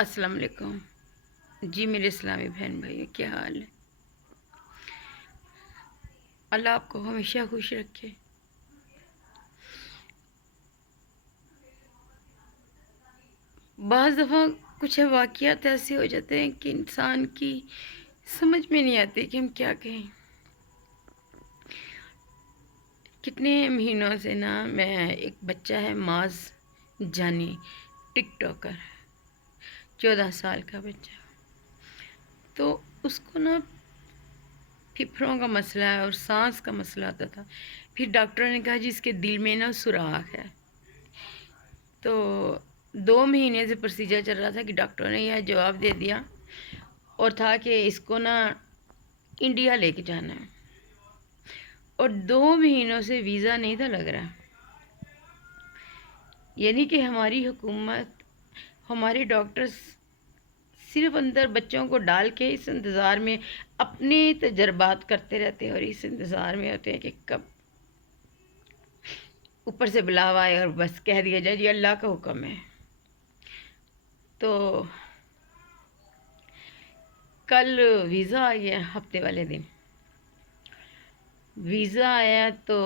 السلام علیکم جی میرے اسلامی بہن بھائی، کیا حال ہے؟ اللہ آپ کو ہمیشہ خوش رکھے۔ بعض دفعہ کچھ واقعات ایسے ہو جاتے ہیں کہ انسان کی سمجھ میں نہیں آتی کہ ہم کیا کہیں۔ کتنے مہینوں سے میں ایک بچہ ہے معاذ جانی، ٹک ٹاکر، 14 سال کا بچہ، تو اس کو پھپھڑوں کا مسئلہ ہے اور سانس کا مسئلہ آتا تھا۔ پھر ڈاکٹروں نے کہا جی اس کے دل میں سوراخ ہے۔ تو 2 مہینے سے پروسیجر چل رہا تھا کہ ڈاکٹروں نے یہ جواب دے دیا اور تھا کہ اس کو انڈیا لے کے جانا ہے، اور 2 مہینوں سے ویزا نہیں تھا لگ رہا۔ یعنی کہ ہماری حکومت، ہمارے ڈاکٹرز صرف اندر بچوں کو ڈال کے اس انتظار میں اپنے تجربات کرتے رہتے ہیں، اور اس انتظار میں ہوتے ہیں کہ کب اوپر سے بلاوا آئے اور بس کہہ دیا جائے جی اللہ کا حکم ہے۔ تو کل ویزا آ گیا، ہفتے والے دن ویزا آیا تو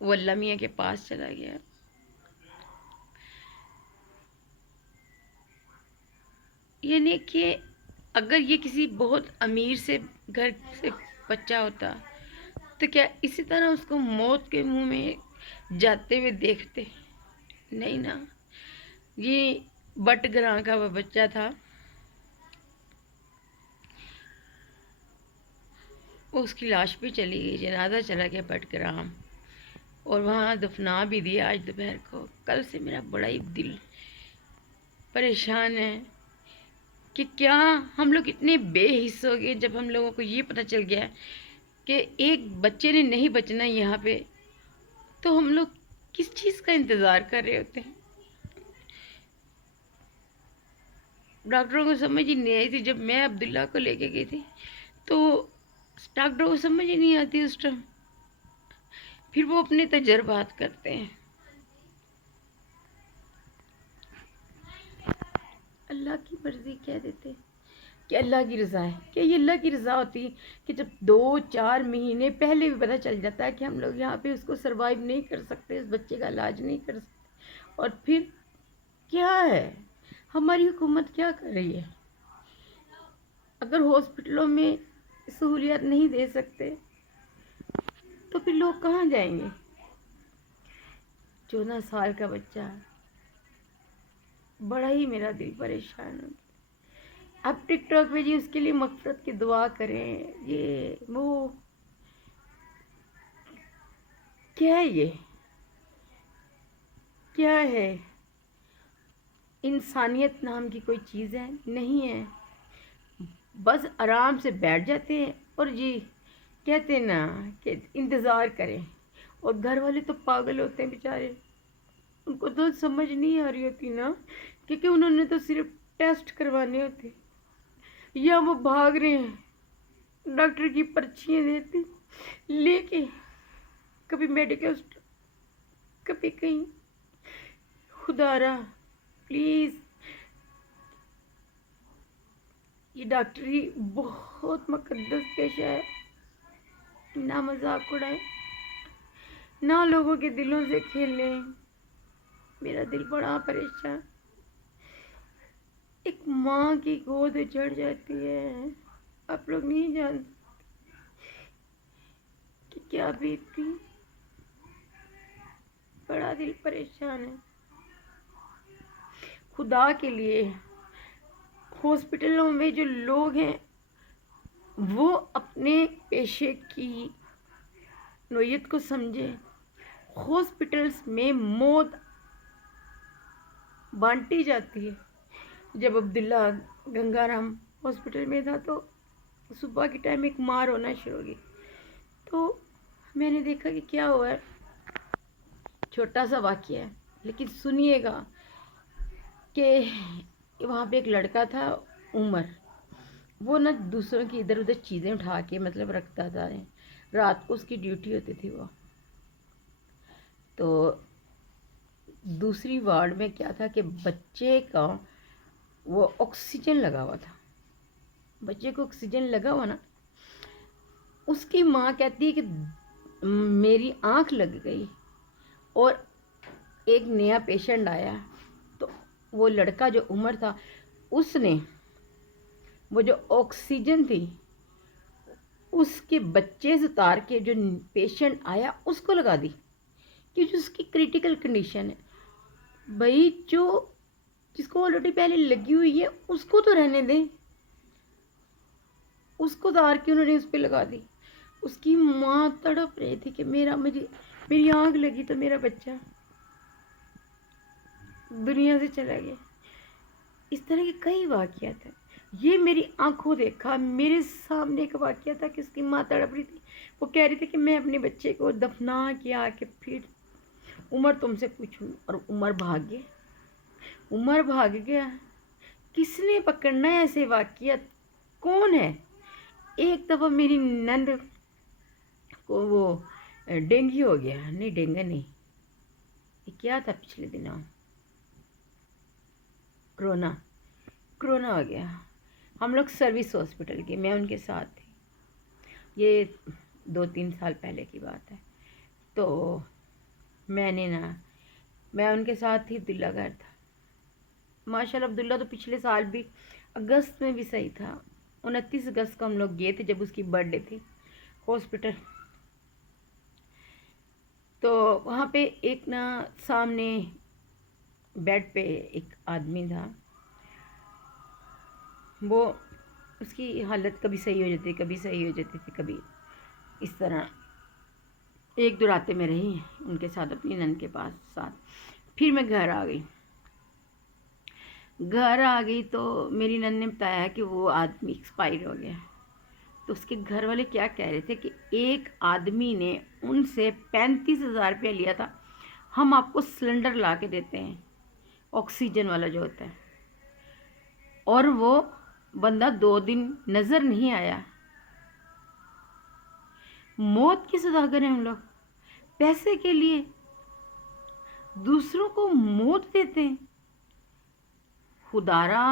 وہ اللہ میاں کے پاس چلا گیا۔ یعنی کہ اگر یہ کسی بہت امیر سے گھر سے بچہ ہوتا تو کیا اسی طرح اس کو موت کے منہ میں جاتے ہوئے دیکھتے؟ نہیں نا۔ یہ بٹ گراں کا وہ بچہ تھا، وہ اس کی لاش بھی چلی گئی، جنازہ چلا گیا بٹ گرام، اور وہاں دفنا بھی دیا آج دوپہر کو۔ کل سے میرا بڑا ہی دل پریشان ہے کہ کیا ہم لوگ اتنے بے حس ہو گئے جب ہم لوگوں کو یہ پتہ چل گیا کہ ایک بچے نے نہیں بچنا یہاں پہ، تو ہم لوگ کس چیز کا انتظار کر رہے ہوتے ہیں؟ ڈاکٹروں کو سمجھ ہی نہیں آئی تھی جب میں عبداللہ کو لے کے گئی تھی، تو ڈاکٹروں کو سمجھ ہی نہیں آتی اس ٹائم، پھر وہ اپنے تجربات کرتے ہیں۔ اللہ کی مرضی کہہ دیتے کہ اللہ کی رضا ہے، کہ یہ اللہ کی رضا ہوتی ہے کہ جب 2-4 مہینے پہلے بھی پتہ چل جاتا ہے کہ ہم لوگ یہاں پہ اس کو سروائیو نہیں کر سکتے، اس بچے کا علاج نہیں کر سکتے، اور پھر کیا ہے ہماری حکومت کیا کر رہی ہے؟ اگر ہاسپٹلوں میں سہولیات نہیں دے سکتے تو پھر لوگ کہاں جائیں گے؟ 14 سال کا بچہ، بڑا ہی میرا دل پریشان ہو گیا۔ اب ٹک ٹاک پہ جی اس کے لیے مغفرت کی دعا کریں، یہ وہ کیا ہے، یہ کیا ہے؟ انسانیت نام کی کوئی چیز ہے؟ نہیں ہے۔ بس آرام سے بیٹھ جاتے ہیں اور جی کہتے ہیں کہ انتظار کریں، اور گھر والے تو پاگل ہوتے ہیں بیچارے، ان کو تو سمجھ نہیں آ رہی ہوتی کیونکہ انہوں نے تو صرف ٹیسٹ کروانے ہوتے، یا وہ بھاگ رہے ہیں ڈاکٹر کی پرچیاں دیتے لے کے، کبھی میڈیکل اسٹور، کبھی کہیں۔ خدا را پلیز، یہ ڈاکٹری بہت مقدس پیشہ ہے، نہ مذاق اڑائیں، نہ لوگوں کے دلوں سے کھیلیں۔ میرا دل بڑا پریشان، ایک ماں کی گود چڑھ جاتی ہے، آپ لوگ نہیں جانتے کہ کیا بیتتی، بڑا دل پریشان ہے۔ خدا کے لیے ہاسپٹلوں میں جو لوگ ہیں وہ اپنے پیشے کی نوعیت کو سمجھیں۔ ہاسپٹلز میں موت بانٹی جاتی ہے۔ جب عبداللہ گنگا رام ہاسپٹل میں تھا تو صبح کے ٹائم ایک مار ہونا شروع ہو گئی، تو میں نے دیکھا کہ کیا ہوا ہے۔ چھوٹا سا واقعہ ہے لیکن سنیے گا کہ وہاں پہ ایک لڑکا تھا عمر، وہ دوسروں کی ادھر ادھر چیزیں اٹھا کے رکھتا تھا، رات کو اس کی ڈیوٹی ہوتی تھی وہ، تو دوسری وارڈ میں کیا تھا کہ بچے کا وہ آکسیجن لگا ہوا تھا، بچے کو آکسیجن لگا ہوا نا، اس کی ماں کہتی ہے کہ میری آنکھ لگ گئی اور ایک نیا پیشنٹ آیا، تو وہ لڑکا جو عمر تھا اس نے وہ جو آکسیجن تھی اس کے بچے سے اتار کے جو پیشنٹ آیا اس کو لگا دی، کیونکہ اس کی کریٹیکل کنڈیشن ہے۔ بھائی جو جس کو آلریڈی پہلے لگی ہوئی ہے اس کو تو رہنے دیں، اس کو اتار کے انہوں نے اس پہ لگا دی۔ اس کی ماں تڑپ رہی تھی کہ میری آنکھ لگی تو میرا بچہ دنیا سے چلا گیا۔ اس طرح کے کئی واقعات ہیں، یہ میری آنکھوں دیکھا، میرے سامنے ایک واقعہ تھا کہ اس کی ماں تڑپ رہی تھی، وہ کہہ رہی تھی کہ میں اپنے بچے کو دفنا کیا کہ پھر عمر تم سے پوچھوں، اور عمر بھاگ گیا۔ کس نے پکڑنا ہے ایسے واقعات؟ کون ہے؟ ایک دفعہ میری نند کو وہ ڈینگی ہو گیا، نہیں ڈینگا نہیں، یہ کیا تھا پچھلے دنوں، کرونا ہو گیا۔ ہم لوگ سروس ہاسپٹل کے، میں ان کے ساتھ تھی، یہ 2-3 سال پہلے کی بات ہے۔ تو میں ان کے ساتھ تھی، عبداللہ گھر تھا ماشاءاللہ۔ عبداللہ تو پچھلے سال بھی اگست میں بھی صحیح تھا، 29 اگست کو ہم لوگ گئے تھے جب اس کی برتھ ڈے تھی ہاسپٹل۔ تو وہاں پہ ایک سامنے بیڈ پہ ایک آدمی تھا، وہ اس کی حالت کبھی صحیح ہو جاتی، کبھی صحیح ہو جاتی تھی، کبھی اس طرح 1-2 راتیں میں رہی ان کے ساتھ اپنی نند کے ساتھ۔ پھر میں گھر آ گئی تو میری نند نے بتایا کہ وہ آدمی ایکسپائر ہو گیا۔ تو اس کے گھر والے کیا کہہ رہے تھے کہ ایک آدمی نے ان سے 35,000 روپیہ لیا تھا، ہم آپ کو سلنڈر لا کے دیتے ہیں آکسیجن والا جو ہوتا ہے، اور وہ بندہ 2 دن نظر نہیں آیا۔ موت کی سوداگر ہیں ہم لوگ، پیسے کے لیے دوسروں کو موت دیتے ہیں۔ خدارا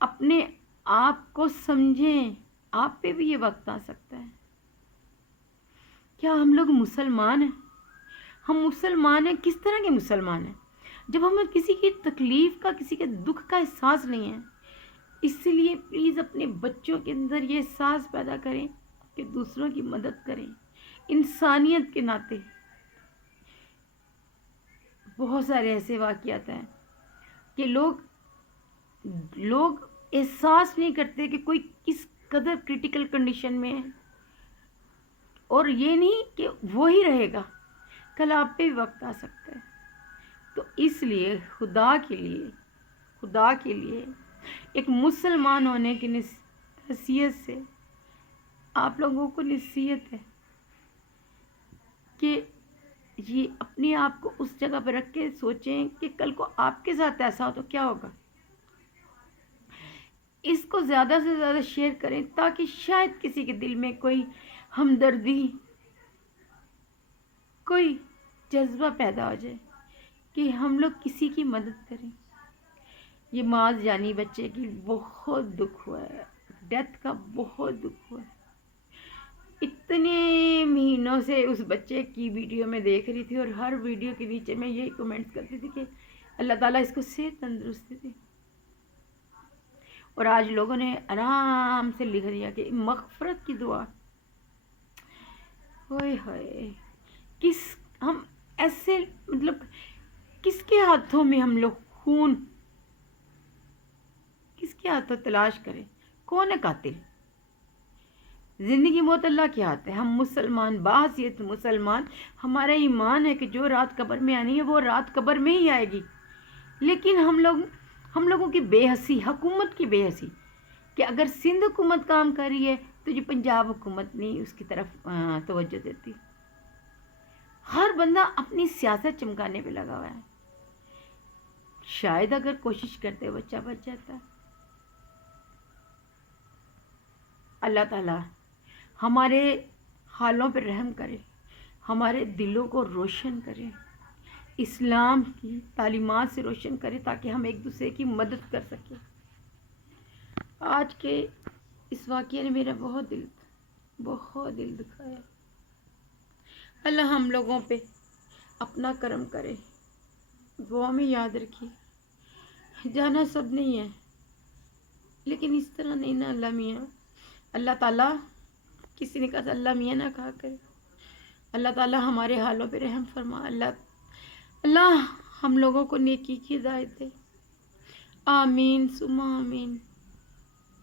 اپنے آپ کو سمجھیں، آپ پہ بھی یہ وقت آ سکتا ہے۔ کیا ہم لوگ مسلمان ہیں؟ ہم مسلمان ہیں، کس طرح کے مسلمان ہیں جب ہمیں کسی کی تکلیف کا، کسی کے دکھ کا احساس نہیں ہے؟ اس لیے پلیز اپنے بچوں کے اندر یہ احساس پیدا کریں کہ دوسروں کی مدد کریں، انسانیت کے ناطے۔ بہت سارے ایسے واقعات ہیں کہ لوگ احساس نہیں کرتے کہ کوئی کس قدر کریٹیکل کنڈیشن میں ہے، اور یہ نہیں کہ وہی رہے گا، کل آپ پہ بھی وقت آ سکتا ہے۔ تو اس لیے خدا کے لیے ایک مسلمان ہونے کی حیثیت سے آپ لوگوں کو نصیحت ہے کہ یہ اپنے آپ کو اس جگہ پہ رکھ کے سوچیں کہ کل کو آپ کے ساتھ ایسا ہو تو کیا ہوگا۔ اس کو زیادہ سے زیادہ شیئر کریں تاکہ شاید کسی کے دل میں کوئی ہمدردی، کوئی جذبہ پیدا ہو جائے کہ ہم لوگ کسی کی مدد کریں۔ یہ معاذ جانی بچے کی بہت دکھ ہوا ہے، ڈیتھ کا بہت دکھ ہوا ہے۔ اتنے مہینوں سے اس بچے کی ویڈیو میں دیکھ رہی تھی، اور ہر ویڈیو کے نیچے میں یہی کمنٹس کرتی تھی کہ اللہ تعالیٰ اس کو صحت تندرستی دے۔ اور آج لوگوں نے آرام سے لکھ دیا کہ مغفرت کی دعا۔ ہوئے ہوئے، ہم ایسے کس کے ہاتھوں میں ہم لوگ خون، کس کے ہاتھوں تلاش کریں؟ کون ہے قاتل؟ زندگی موت اللہ کے ہاتھ ہے۔ ہم مسلمان، بحیثیت مسلمان، ہمارا ایمان ہے کہ جو رات قبر میں آنی ہے وہ رات قبر میں ہی آئے گی، لیکن ہم لوگوں کی بے حسی، حکومت کی بے حسی، کہ اگر سندھ حکومت کام کر رہی ہے تو جو پنجاب حکومت نہیں اس کی طرف توجہ دیتی۔ ہر بندہ اپنی سیاست چمکانے پہ لگا ہوا ہے۔ شاید اگر کوشش کرتے بچہ بچ جاتا۔ اللہ تعالیٰ ہمارے حالوں پہ رحم کرے، ہمارے دلوں کو روشن کرے، اسلام کی تعلیمات سے روشن کرے تاکہ ہم ایک دوسرے کی مدد کر سکیں۔ آج کے اس واقعے نے میرا بہت دل دکھایا۔ اللہ ہم لوگوں پہ اپنا کرم کرے، دعا میں یاد رکھیے۔ جانا سب نہیں ہے، لیکن اس طرح نہیں نا اللہ میاں۔ اللہ تعالیٰ، کسی نے کہا اللہ میاں نہ کہا کرے۔ اللہ تعالیٰ ہمارے حالوں پہ رحم فرما۔ اللہ ہم لوگوں کو نیکی کی ہدایت دے۔ آمین ثم آمین۔